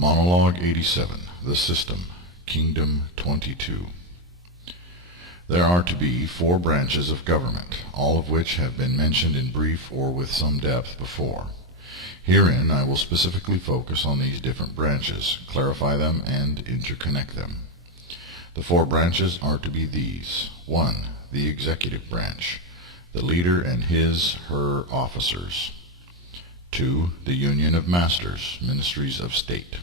Monologue 87, The System, Kingdom 22. There are to be 4 branches of government, all of which have been mentioned in brief or with some depth before. Herein I will specifically focus on these different branches, clarify them, and interconnect them. The 4 branches are to be these. 1. The executive branch, the leader and his/her officers. 2. The union of masters, ministries of state.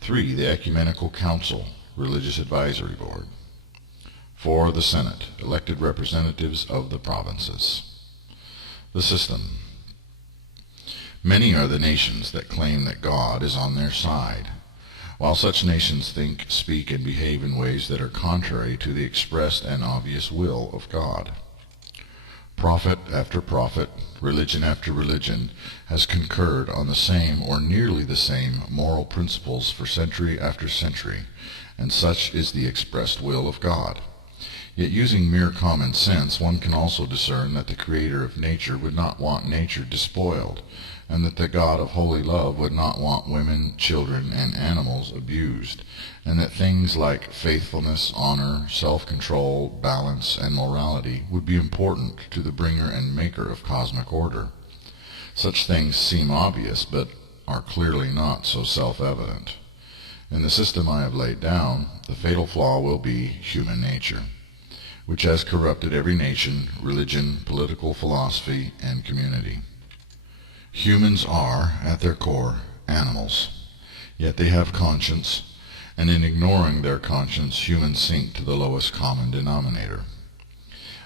3. The ecumenical council, religious advisory board. 4. The Senate, elected representatives of the provinces. The system. Many are the nations that claim that God is on their side, while such nations think, speak, and behave in ways that are contrary to the expressed and obvious will of God. Prophet after prophet, religion after religion, has concurred on the same or nearly the same moral principles for century after century, and such is the expressed will of God. Yet using mere common sense, one can also discern that the Creator of nature would not want nature despoiled, and that the God of holy love would not want women, children, and animals abused, and that things like faithfulness, honor, self-control, balance, and morality would be important to the bringer and maker of cosmic order. Such things seem obvious, but are clearly not so self-evident. In the system I have laid down, the fatal flaw will be human nature, which has corrupted every nation, religion, political philosophy, and community. Humans are, at their core, animals, yet they have conscience, and in ignoring their conscience, humans sink to the lowest common denominator.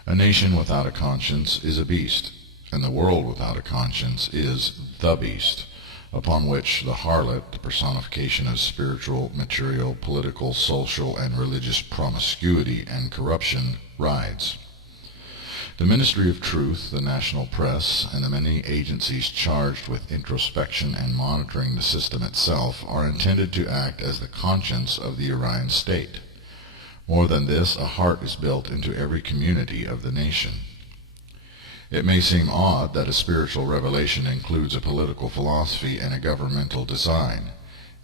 A nation without a conscience is a beast, and the world without a conscience is the beast, upon which the harlot, the personification of spiritual, material, political, social, and religious promiscuity and corruption, rides. The Ministry of Truth, the national press, and the many agencies charged with introspection and monitoring the system itself are intended to act as the conscience of the Orion state. More than this, a heart is built into every community of the nation. It may seem odd that a spiritual revelation includes a political philosophy and a governmental design,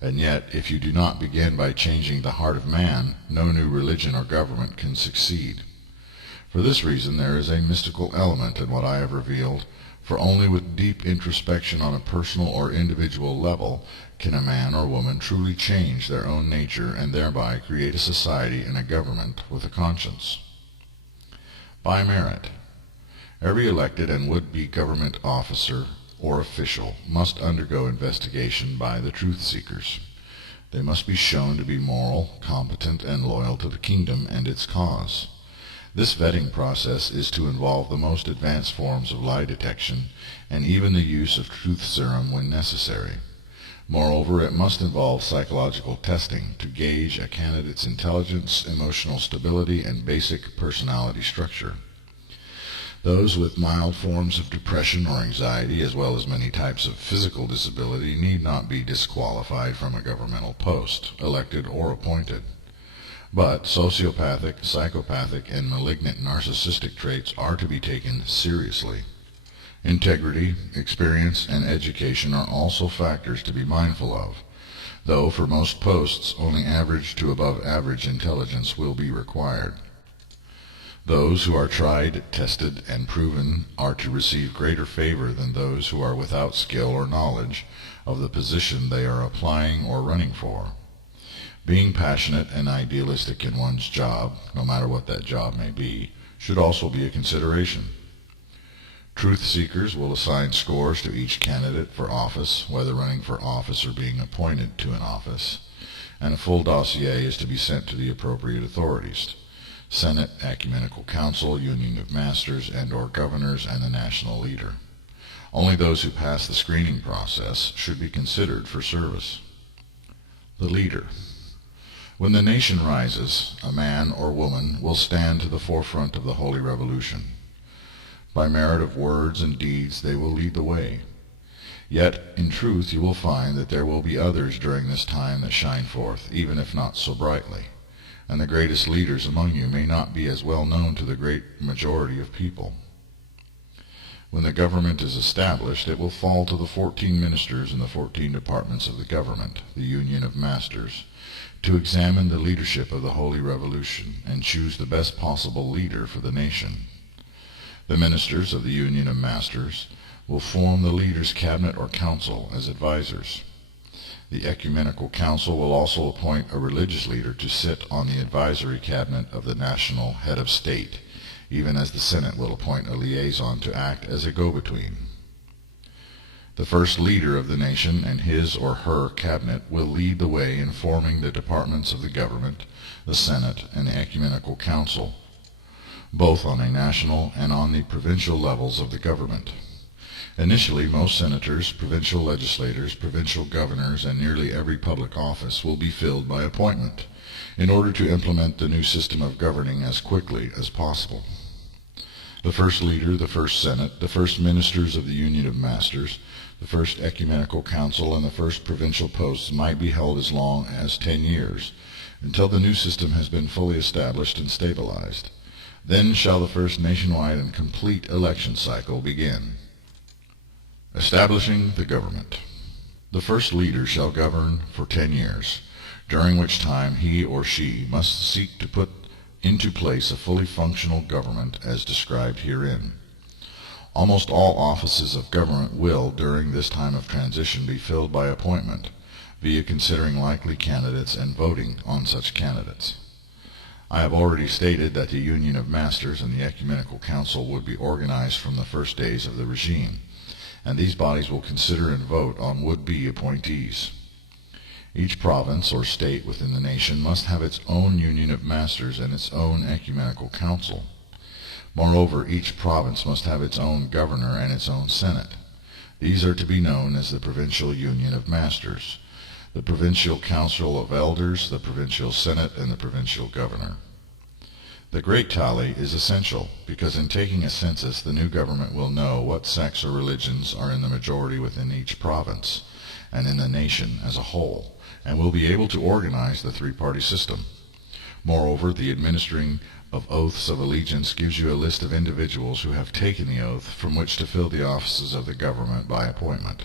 and yet if you do not begin by changing the heart of man, no new religion or government can succeed. For this reason there is a mystical element in what I have revealed, for only with deep introspection on a personal or individual level can a man or woman truly change their own nature and thereby create a society and a government with a conscience. By merit. Every elected and would-be government officer or official must undergo investigation by the truth-seekers. They must be shown to be moral, competent, and loyal to the kingdom and its cause. This vetting process is to involve the most advanced forms of lie detection and even the use of truth serum when necessary. Moreover, it must involve psychological testing to gauge a candidate's intelligence, emotional stability, and basic personality structure. Those with mild forms of depression or anxiety, as well as many types of physical disability, need not be disqualified from a governmental post, elected or appointed. But sociopathic, psychopathic, and malignant narcissistic traits are to be taken seriously. Integrity, experience, and education are also factors to be mindful of, though for most posts only average to above average intelligence will be required. Those who are tried, tested, and proven are to receive greater favor than those who are without skill or knowledge of the position they are applying or running for. Being passionate and idealistic in one's job, no matter what that job may be, should also be a consideration. Truth seekers will assign scores to each candidate for office, whether running for office or being appointed to an office, and a full dossier is to be sent to the appropriate authorities: Senate, Ecumenical Council, Union of Masters, and/or governors, and the national leader. Only those who pass the screening process should be considered for service. The leader. When the nation rises, a man or woman will stand to the forefront of the holy revolution. By merit of words and deeds they will lead the way. Yet, in truth, you will find that there will be others during this time that shine forth, even if not so brightly, and the greatest leaders among you may not be as well known to the great majority of people. When the government is established, it will fall to the 14 ministers in the 14 departments of the government, the Union of Masters, to examine the leadership of the Holy Revolution and choose the best possible leader for the nation. The ministers of the Union of Masters will form the leader's cabinet or council as advisors. The Ecumenical Council will also appoint a religious leader to sit on the advisory cabinet of the national head of state, even as the Senate will appoint a liaison to act as a go-between. The first leader of the nation and his or her cabinet will lead the way in forming the departments of the government, the Senate, and the Ecumenical Council, both on a national and on the provincial levels of the government. Initially, most senators, provincial legislators, provincial governors, and nearly every public office will be filled by appointment, in order to implement the new system of governing as quickly as possible. The first leader, the first Senate, the first ministers of the Union of Masters, the first Ecumenical Council, and the first provincial posts might be held as long as 10 years, until the new system has been fully established and stabilized. Then shall the first nationwide and complete election cycle begin. Establishing the government. The first leader shall govern for 10 years, during which time he or she must seek to put into place a fully functional government as described herein. Almost all offices of government will, during this time of transition, be filled by appointment, via considering likely candidates and voting on such candidates. I have already stated that the Union of Masters and the Ecumenical Council would be organized from the first days of the regime, and these bodies will consider and vote on would-be appointees. Each province or state within the nation must have its own Union of Masters and its own Ecumenical Council. Moreover, each province must have its own governor and its own Senate. These are to be known as the Provincial Union of Masters, the Provincial Council of Elders, the Provincial Senate, and the Provincial Governor. The Great Tally is essential, because in taking a census, the new government will know what sects or religions are in the majority within each province, and in the nation as a whole, and will be able to organize the three-party system. Moreover, the administering of oaths of allegiance gives you a list of individuals who have taken the oath from which to fill the offices of the government by appointment.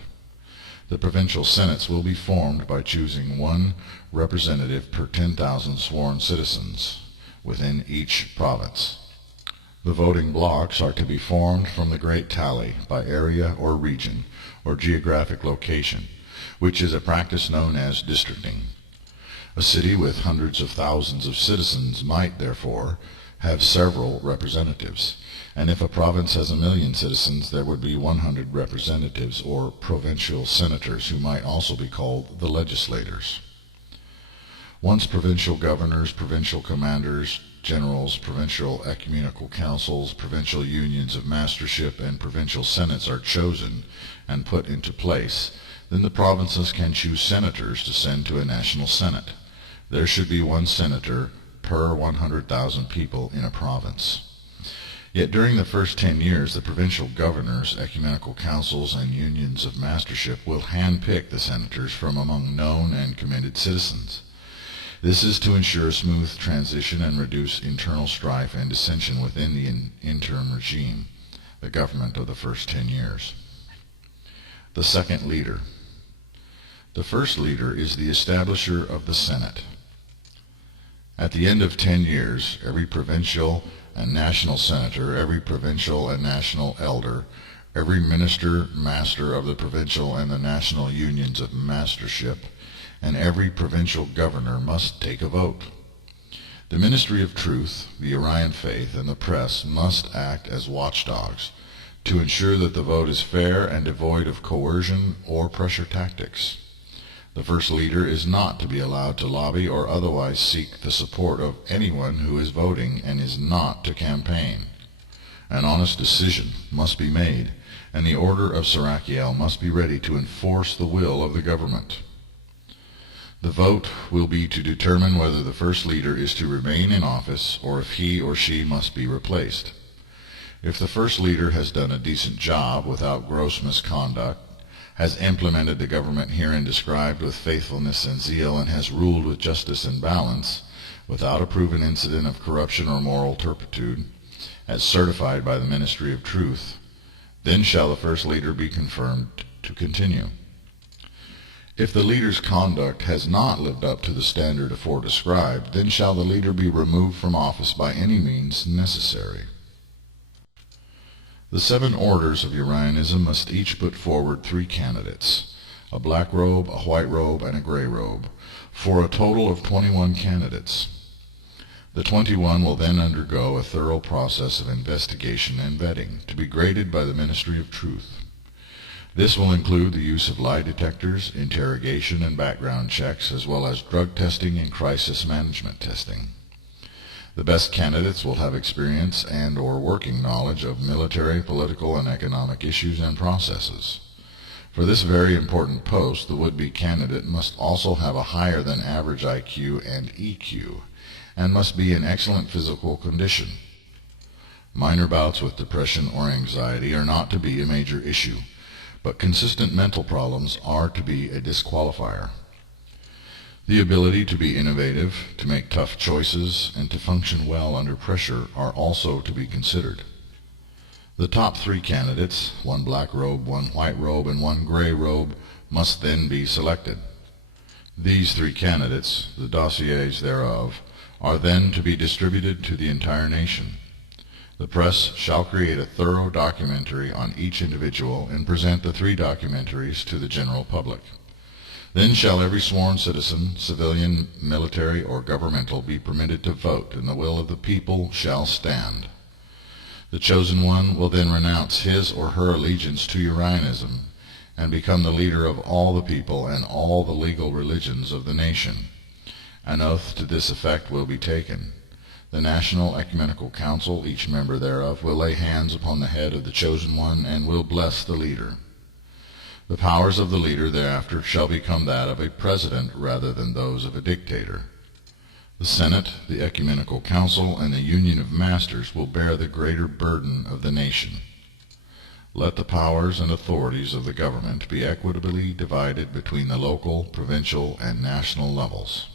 The provincial senates will be formed by choosing one representative per 10,000 sworn citizens within each province. The voting blocks are to be formed from the Great Tally by area or region or geographic location, which is a practice known as districting. A city with hundreds of thousands of citizens might, therefore, have several representatives, and if a province has 1,000,000 citizens, there would be 100 representatives or provincial senators, who might also be called the legislators. Once provincial governors, provincial commanders, generals, provincial ecumenical councils, provincial unions of mastership, and provincial senates are chosen and put into place, then the provinces can choose senators to send to a national senate. There should be one senator per 100,000 people in a province. Yet during the first 10 years, the provincial governors, ecumenical councils, and unions of mastership will hand-pick the senators from among known and committed citizens. This is to ensure a smooth transition and reduce internal strife and dissension within the interim regime, the government of the first 10 years. The second leader. The first leader is the establisher of the Senate. At the end of 10 years, every provincial and national senator, every provincial and national elder, every minister, master of the provincial and the national unions of mastership, and every provincial governor must take a vote. The Ministry of Truth, the Orion Faith, and the press must act as watchdogs to ensure that the vote is fair and devoid of coercion or pressure tactics. The first leader is not to be allowed to lobby or otherwise seek the support of anyone who is voting and is not to campaign. An honest decision must be made, and the order of Serachiel must be ready to enforce the will of the government. The vote will be to determine whether the first leader is to remain in office or if he or she must be replaced. If the first leader has done a decent job without gross misconduct, has implemented the government herein described with faithfulness and zeal, and has ruled with justice and balance, without a proven incident of corruption or moral turpitude, as certified by the Ministry of Truth, Then shall the first leader be confirmed to continue. If the leader's conduct has not lived up to the standard afore described, then shall the leader be removed from office by any means necessary. The 7 orders of Urionism must each put forward 3 candidates, a black robe, a white robe, and a gray robe, for a total of 21 candidates. The 21 will then undergo a thorough process of investigation and vetting, to be graded by the Ministry of Truth. This will include the use of lie detectors, interrogation and background checks, as well as drug testing and crisis management testing. The best candidates will have experience and or working knowledge of military, political, and economic issues and processes. For this very important post, the would-be candidate must also have a higher than average IQ and EQ, and must be in excellent physical condition. Minor bouts with depression or anxiety are not to be a major issue, but consistent mental problems are to be a disqualifier. The ability to be innovative, to make tough choices, and to function well under pressure are also to be considered. The top 3 candidates, 1 black robe, 1 white robe, and 1 gray robe, must then be selected. These 3 candidates, the dossiers thereof, are then to be distributed to the entire nation. The press shall create a thorough documentary on each individual and present the 3 documentaries to the general public. Then shall every sworn citizen, civilian, military, or governmental, be permitted to vote, and the will of the people shall stand. The chosen one will then renounce his or her allegiance to Urionism and become the leader of all the people and all the legal religions of the nation. An oath to this effect will be taken. The National Ecumenical Council, each member thereof, will lay hands upon the head of the chosen one and will bless the leader. The powers of the leader thereafter shall become that of a president rather than those of a dictator. The Senate, the Ecumenical Council, and the Union of Masters will bear the greater burden of the nation. Let the powers and authorities of the government be equitably divided between the local, provincial, and national levels.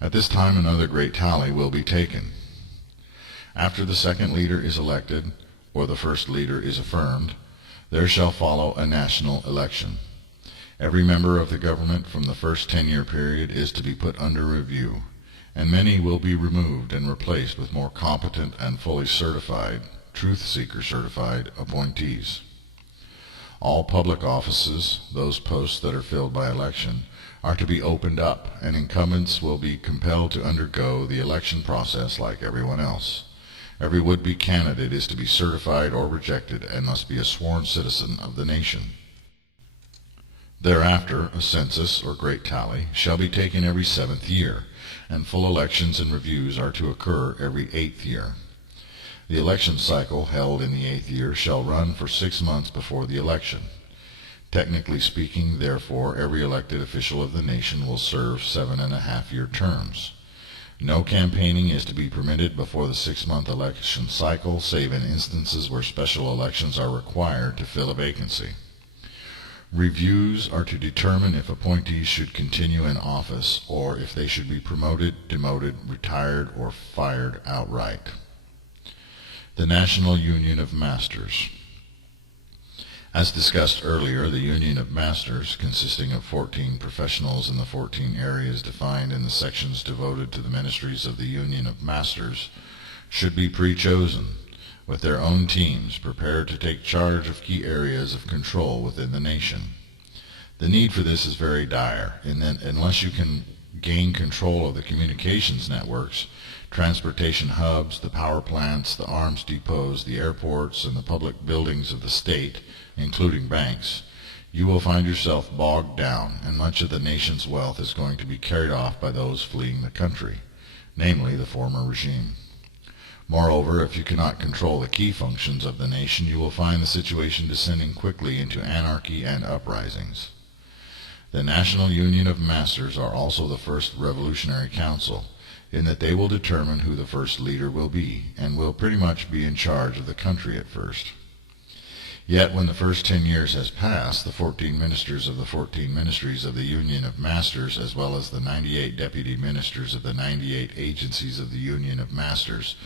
At this time another great tally will be taken. After the second leader is elected, or the first leader is affirmed, there shall follow a national election. Every member of the government from the first 10-year period is to be put under review, and many will be removed and replaced with more competent and fully certified, truth-seeker certified appointees. All public offices, those posts that are filled by election, are to be opened up, and incumbents will be compelled to undergo the election process like everyone else. Every would-be candidate is to be certified or rejected and must be a sworn citizen of the nation. Thereafter, a census, or great tally, shall be taken every 7th year, and full elections and reviews are to occur every 8th year. The election cycle held in the 8th year shall run for 6 months before the election. Technically speaking, therefore, every elected official of the nation will serve 7.5-year terms. No campaigning is to be permitted before the 6-month election cycle, save in instances where special elections are required to fill a vacancy. Reviews are to determine if appointees should continue in office, or if they should be promoted, demoted, retired, or fired outright. The National Union of Masters. As discussed earlier, the Union of Masters, consisting of 14 professionals in the 14 areas defined in the sections devoted to the ministries of the Union of Masters, should be pre-chosen, with their own teams prepared to take charge of key areas of control within the nation. The need for this is very dire, in that unless you can gain control of the communications networks, transportation hubs, the power plants, the arms depots, the airports, and the public buildings of the state, including banks, you will find yourself bogged down, and much of the nation's wealth is going to be carried off by those fleeing the country, namely the former regime. Moreover, if you cannot control the key functions of the nation, you will find the situation descending quickly into anarchy and uprisings. The National Union of Masters are also the first revolutionary council, in that they will determine who the first leader will be, and will pretty much be in charge of the country at first. Yet when the first 10 years has passed, the 14 ministers of the 14 ministries of the Union of Masters, as well as the 98 deputy ministers of the 98 agencies of the Union of Masters,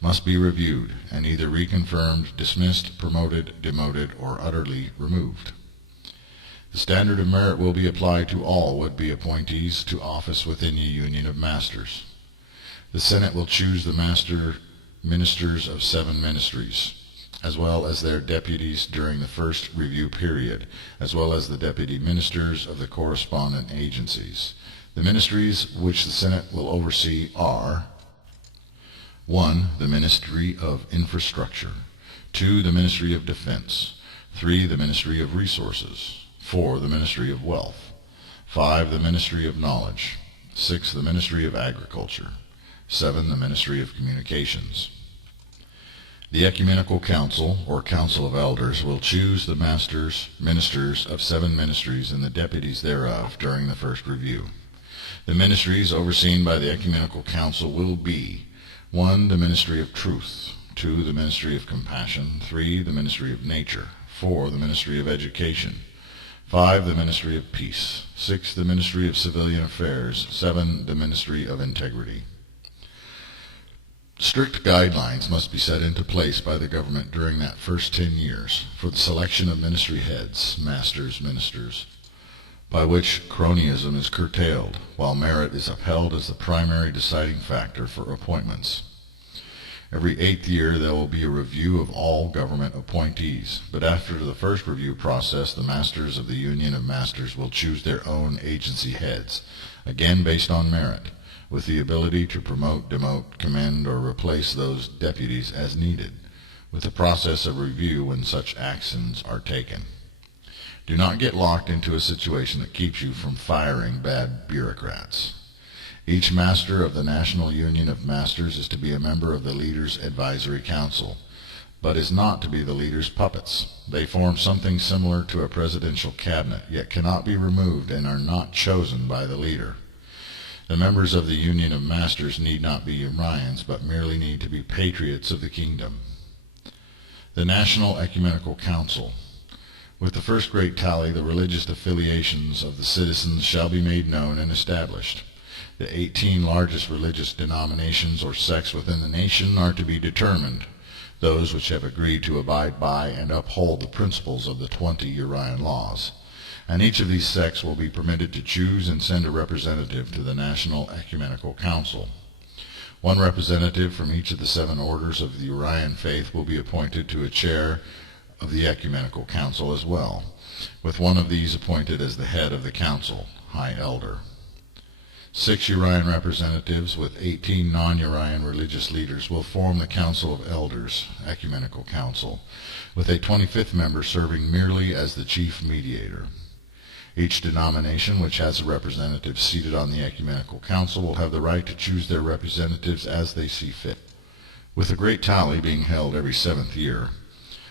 must be reviewed and either reconfirmed, dismissed, promoted, demoted, or utterly removed. The standard of merit will be applied to all would-be appointees to office within the Union of Masters. The Senate will choose the ministers of 7 ministries, as well as their deputies during the first review period, as well as the deputy ministers of the correspondent agencies. The ministries which the Senate will oversee are: 1. The Ministry of Infrastructure. 2. The Ministry of Defense. 3. The Ministry of Resources. 4. The Ministry of Wealth. 5. The Ministry of Knowledge. 6. The Ministry of Agriculture. 7. The Ministry of Communications. The Ecumenical Council, or Council of Elders, will choose the ministers of 7 ministries and the deputies thereof during the first review. The ministries overseen by the Ecumenical Council will be: 1. The Ministry of Truth. 2. The Ministry of Compassion. 3. The Ministry of Nature. 4. The Ministry of Education. 5. The Ministry of Peace. 6. The Ministry of Civilian Affairs. 7. The Ministry of Integrity. Strict guidelines must be set into place by the government during that first 10 years for the selection of ministry heads, ministers, by which cronyism is curtailed, while merit is upheld as the primary deciding factor for appointments. Every 8th year there will be a review of all government appointees, but after the first review process, the masters of the Union of Masters will choose their own agency heads, again based on merit, with the ability to promote, demote, commend, or replace those deputies as needed, with a process of review when such actions are taken. Do not get locked into a situation that keeps you from firing bad bureaucrats. Each master of the National Union of Masters is to be a member of the Leaders' Advisory Council, but is not to be the leader's puppets. They form something similar to a presidential cabinet, yet cannot be removed and are not chosen by the leader. The members of the Union of Masters need not be Urians, but merely need to be patriots of the kingdom. The National Ecumenical Council. With the first great tally, the religious affiliations of the citizens shall be made known and established. The 18 largest religious denominations or sects within the nation are to be determined, those which have agreed to abide by and uphold the principles of the 20 Urian laws. And each of these sects will be permitted to choose and send a representative to the National Ecumenical Council. 1 representative from each of the 7 orders of the Urian faith will be appointed to a chair of the Ecumenical Council as well, with one of these appointed as the head of the council, High Elder. 6 Urian representatives with 18 non-Urian religious leaders will form the Council of Elders, Ecumenical Council, with a 25th member serving merely as the chief mediator. Each denomination which has a representative seated on the Ecumenical Council will have the right to choose their representatives as they see fit. With a great tally being held every 7th year,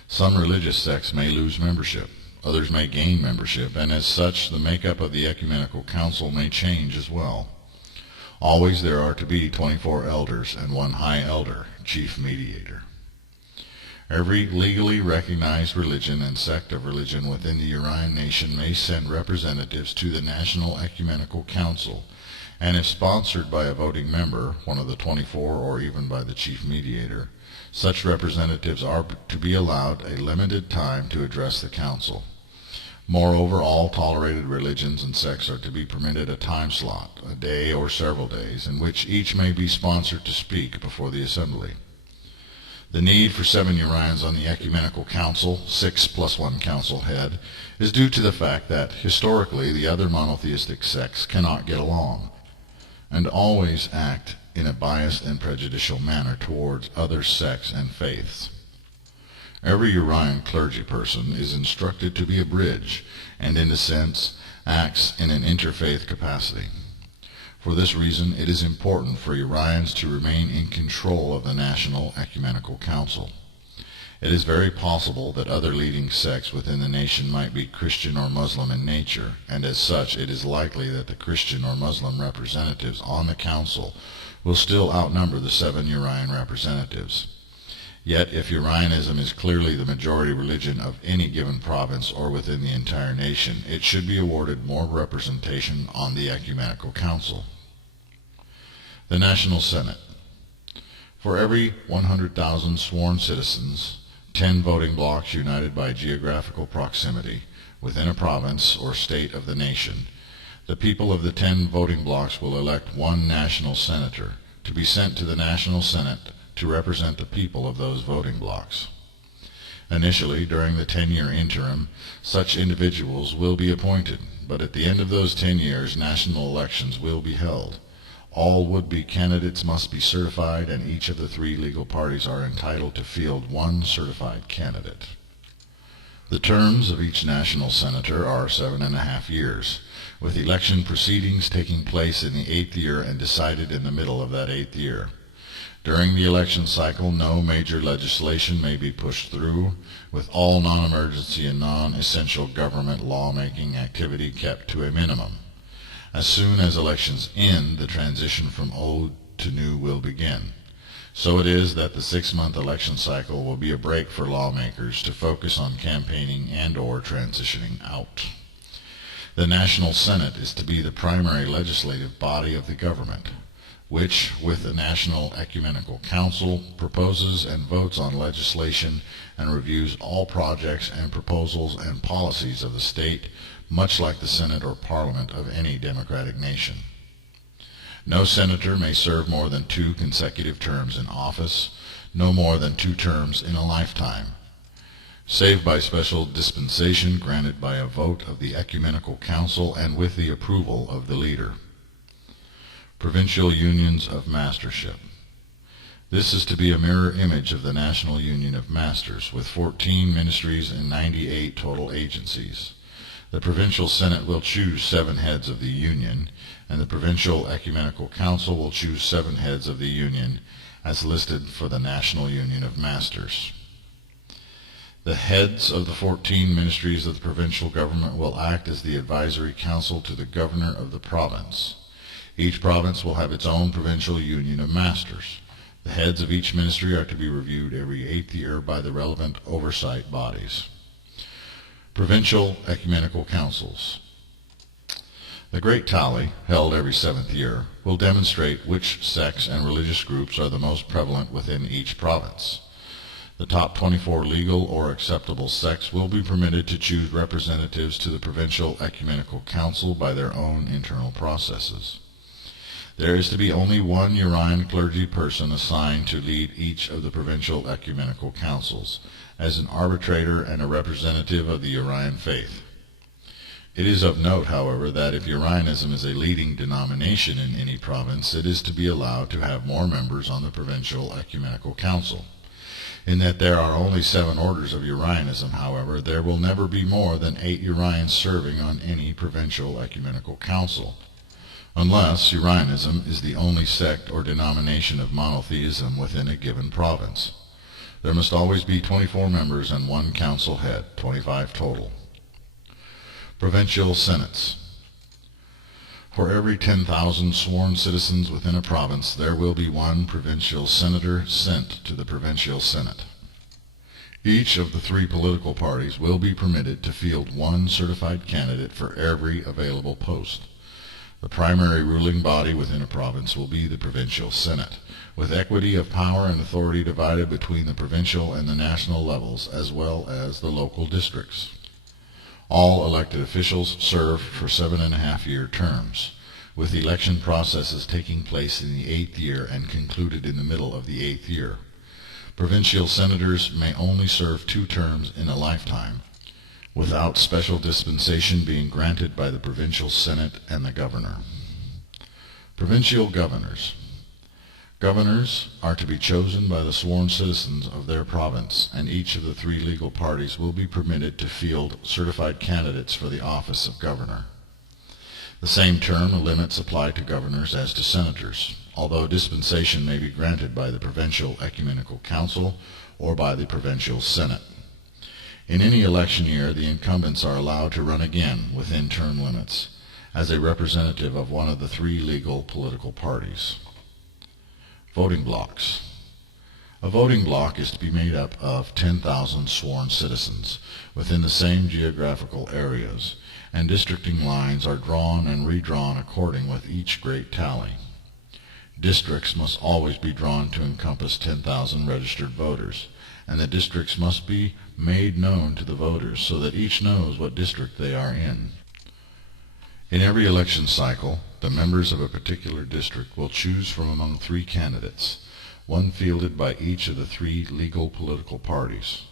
some religious sects may lose membership, others may gain membership, and as such the makeup of the Ecumenical Council may change as well. Always there are to be 24 elders and 1 high elder, chief mediator. Every legally recognized religion and sect of religion within the Urian nation may send representatives to the National Ecumenical Council, and if sponsored by a voting member, one of the 24, or even by the chief mediator, such representatives are to be allowed a limited time to address the council. Moreover, all tolerated religions and sects are to be permitted a time slot, a day or several days, in which each may be sponsored to speak before the assembly. The need for 7 Urians on the Ecumenical Council, 6 plus 1 council head, is due to the fact that, historically, the other monotheistic sects cannot get along, and always act in a biased and prejudicial manner towards other sects and faiths. Every Urian clergy person is instructed to be a bridge, and in a sense acts in an interfaith capacity. For this reason, it is important for Urians to remain in control of the National Ecumenical Council. It is very possible that other leading sects within the nation might be Christian or Muslim in nature, and as such it is likely that the Christian or Muslim representatives on the council will still outnumber the 7 Urian representatives. Yet if Urionism is clearly the majority religion of any given province or within the entire nation, it should be awarded more representation on the Ecumenical Council. The National Senate. For every 100,000 sworn citizens, 10 voting blocks united by geographical proximity within a province or state of the nation, the people of the 10 voting blocks will elect one national senator to be sent to the National Senate to represent the people of those voting blocks. Initially, during the 10-year interim, such individuals will be appointed, but at the end of those 10 years, national elections will be held. All would-be candidates must be certified, and each of the 3 legal parties are entitled to field one certified candidate. The terms of each national senator are 7.5 years, with election proceedings taking place in the 8th year and decided in the middle of that 8th year. During the election cycle, no major legislation may be pushed through, with all non-emergency and non-essential government lawmaking activity kept to a minimum. As soon as elections end, the transition from old to new will begin. So it is that the 6-month election cycle will be a break for lawmakers to focus on campaigning and/or transitioning out. The National Senate is to be the primary legislative body of the government, which, with the National Ecumenical Council, proposes and votes on legislation and reviews all projects and proposals and policies of the state, much like the Senate or Parliament of any democratic nation. No senator may serve more than 2 consecutive terms in office, no more than 2 terms in a lifetime, save by special dispensation granted by a vote of the Ecumenical Council and with the approval of the leader. Provincial Unions of Mastership. This is to be a mirror image of the National Union of Masters, with 14 ministries and 98 total agencies. The Provincial Senate will choose 7 heads of the Union, and the Provincial Ecumenical Council will choose 7 heads of the Union, as listed for the National Union of Masters. The heads of the 14 ministries of the provincial government will act as the advisory council to the governor of the province. Each province will have its own provincial union of masters. The heads of each ministry are to be reviewed every 8th year by the relevant oversight bodies. Provincial Ecumenical Councils. The Great Tally, held every 7th year, will demonstrate which sects and religious groups are the most prevalent within each province. The top 24 legal or acceptable sects will be permitted to choose representatives to the Provincial Ecumenical Council by their own internal processes. There is to be only one Urian clergy person assigned to lead each of the Provincial Ecumenical Councils, as an arbitrator and a representative of the Urian faith. It is of note, however, that if Urianism is a leading denomination in any province, it is to be allowed to have more members on the Provincial Ecumenical Council. In that there are only 7 orders of Urianism, however, there will never be more than 8 Urians serving on any Provincial Ecumenical Council, unless Urianism is the only sect or denomination of monotheism within a given province. There must always be 24 members and 1 council head, 25 total. Provincial Senates. For every 10,000 sworn citizens within a province, there will be 1 provincial senator sent to the Provincial Senate. Each of the 3 political parties will be permitted to field 1 certified candidate for every available post. The primary ruling body within a province will be the Provincial Senate, with equity of power and authority divided between the provincial and the national levels, as well as the local districts. All elected officials serve for 7.5-year terms, with election processes taking place in the 8th year and concluded in the middle of the 8th year. Provincial senators may only serve 2 terms in a lifetime, without special dispensation being granted by the Provincial Senate and the governor. Provincial governors. Governors are to be chosen by the sworn citizens of their province, and each of the 3 legal parties will be permitted to field certified candidates for the office of governor. The same term limits apply to governors as to senators, although dispensation may be granted by the Provincial Ecumenical Council or by the Provincial Senate. In any election year, the incumbents are allowed to run again within term limits as a representative of one of the 3 legal political parties. Voting blocks. A voting block is to be made up of 10,000 sworn citizens within the same geographical areas, and districting lines are drawn and redrawn according with each great tally. Districts must always be drawn to encompass 10,000 registered voters, and the districts must be made known to the voters so that each knows what district they are in. In every election cycle, the members of a particular district will choose from among 3 candidates, one fielded by each of the 3 legal political parties.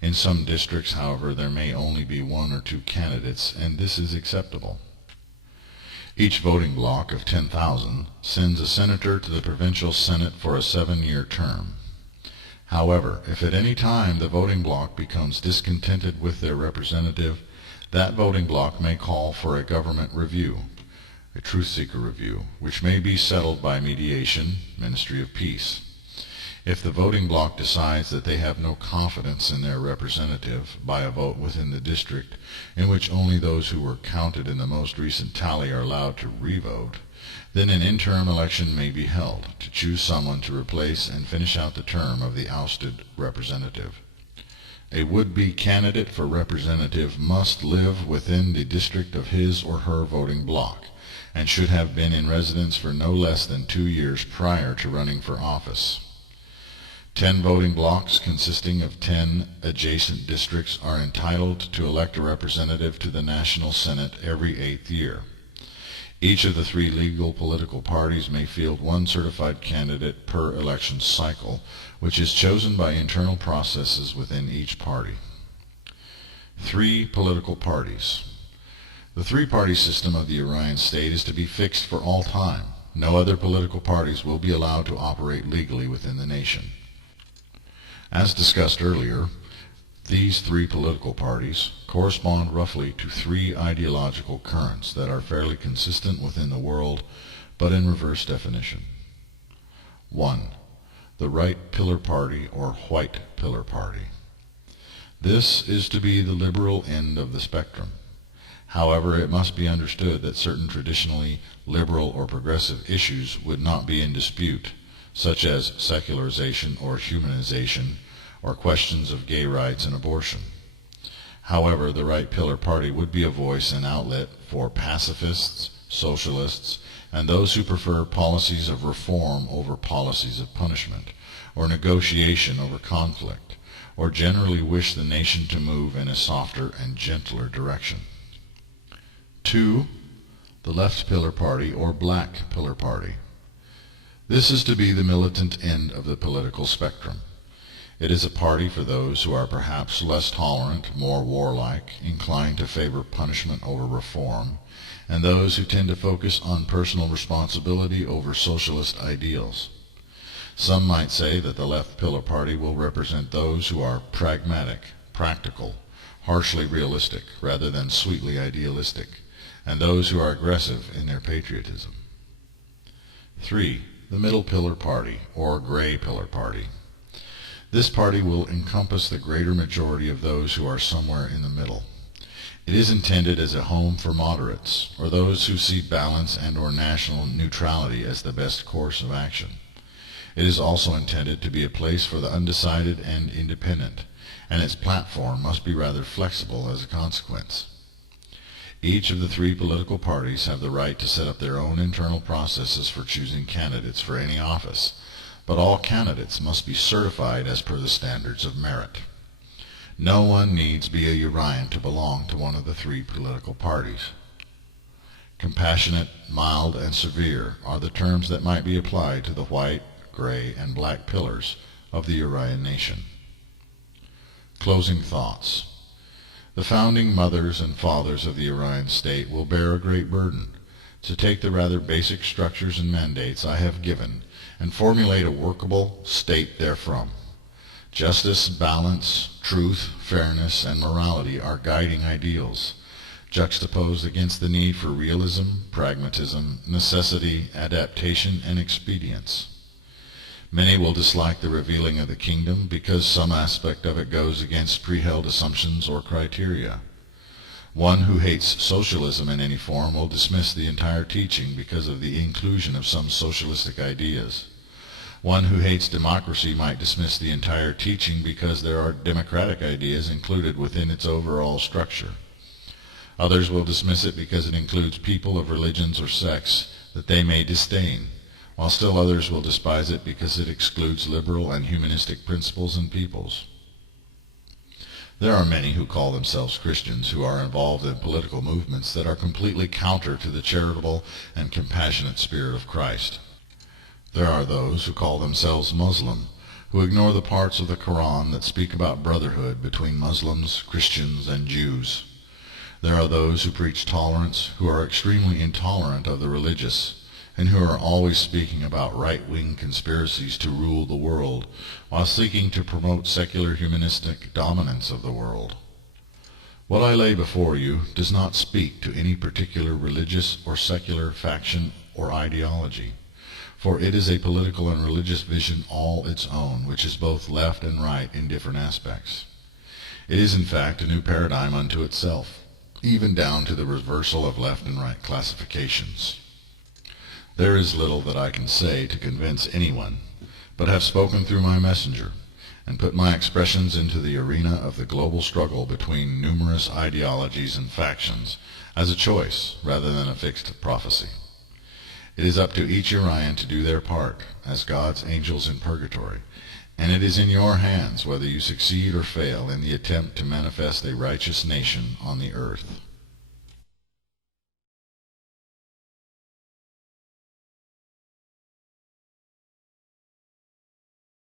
In some districts, however, there may only be 1 or 2 candidates, and this is acceptable. Each voting block of 10,000 sends a senator to the provincial senate for a 7-year term. However, if at any time the voting block becomes discontented with their representative, that voting block may call for a government review, a truth-seeker review, which may be settled by mediation, Ministry of Peace. If the voting block decides that they have no confidence in their representative by a vote within the district, in which only those who were counted in the most recent tally are allowed to re-vote, then an interim election may be held to choose someone to replace and finish out the term of the ousted representative. A would-be candidate for representative must live within the district of his or her voting block, and should have been in residence for no less than 2 years prior to running for office. 10 voting blocks consisting of 10 adjacent districts are entitled to elect a representative to the National Senate every 8th year. Each of the 3 legal political parties may field 1 certified candidate per election cycle, which is chosen by internal processes within each party. 3 political parties. The 3-party system of the Orion state is to be fixed for all time. No other political parties will be allowed to operate legally within the nation. As discussed earlier, these 3 political parties correspond roughly to 3 ideological currents that are fairly consistent within the world, but in reverse definition. 1. The Right Pillar Party or White Pillar Party. This is to be the liberal end of the spectrum. However, it must be understood that certain traditionally liberal or progressive issues would not be in dispute, such as secularization or humanization, or questions of gay rights and abortion. However, the Right Pillar Party would be a voice and outlet for pacifists, socialists, and those who prefer policies of reform over policies of punishment, or negotiation over conflict, or generally wish the nation to move in a softer and gentler direction. 2. The Left Pillar Party or Black Pillar Party. This is to be the militant end of the political spectrum. It is a party for those who are perhaps less tolerant, more warlike, inclined to favor punishment over reform, and those who tend to focus on personal responsibility over socialist ideals. Some might say that the Left Pillar Party will represent those who are pragmatic, practical, harshly realistic rather than sweetly idealistic, and those who are aggressive in their patriotism. 3. The Middle Pillar Party, or Gray Pillar Party. This party will encompass the greater majority of those who are somewhere in the middle. It is intended as a home for moderates, or those who see balance and or national neutrality as the best course of action. It is also intended to be a place for the undecided and independent, and its platform must be rather flexible as a consequence. Each of the 3 political parties have the right to set up their own internal processes for choosing candidates for any office, but all candidates must be certified as per the standards of merit. No one needs be a Urian to belong to one of the 3 political parties. Compassionate, mild, and severe are the terms that might be applied to the white, gray, and black pillars of the Urian nation. Closing thoughts. The founding mothers and fathers of the Urian state will bear a great burden to take the rather basic structures and mandates I have given and formulate a workable state therefrom. Justice, balance, truth, fairness, and morality are guiding ideals, juxtaposed against the need for realism, pragmatism, necessity, adaptation, and expedience. Many will dislike the revealing of the kingdom because some aspect of it goes against pre-held assumptions or criteria. One who hates socialism in any form will dismiss the entire teaching because of the inclusion of some socialistic ideas. One who hates democracy might dismiss the entire teaching because there are democratic ideas included within its overall structure. Others will dismiss it because it includes people of religions or sects that they may disdain, while still others will despise it because it excludes liberal and humanistic principles and peoples. There are many who call themselves Christians who are involved in political movements that are completely counter to the charitable and compassionate spirit of Christ. There are those who call themselves Muslim, who ignore the parts of the Quran that speak about brotherhood between Muslims, Christians, and Jews. There are those who preach tolerance, who are extremely intolerant of the religious, and who are always speaking about right-wing conspiracies to rule the world, while seeking to promote secular humanistic dominance of the world. What I lay before you does not speak to any particular religious or secular faction or ideology, for it is a political and religious vision all its own, which is both left and right in different aspects. It is in fact a new paradigm unto itself, even down to the reversal of left and right classifications. There is little that I can say to convince anyone, but have spoken through my messenger, and put my expressions into the arena of the global struggle between numerous ideologies and factions as a choice rather than a fixed prophecy. It is up to each Orion to do their part as God's angels in purgatory, and it is in your hands whether you succeed or fail in the attempt to manifest a righteous nation on the earth.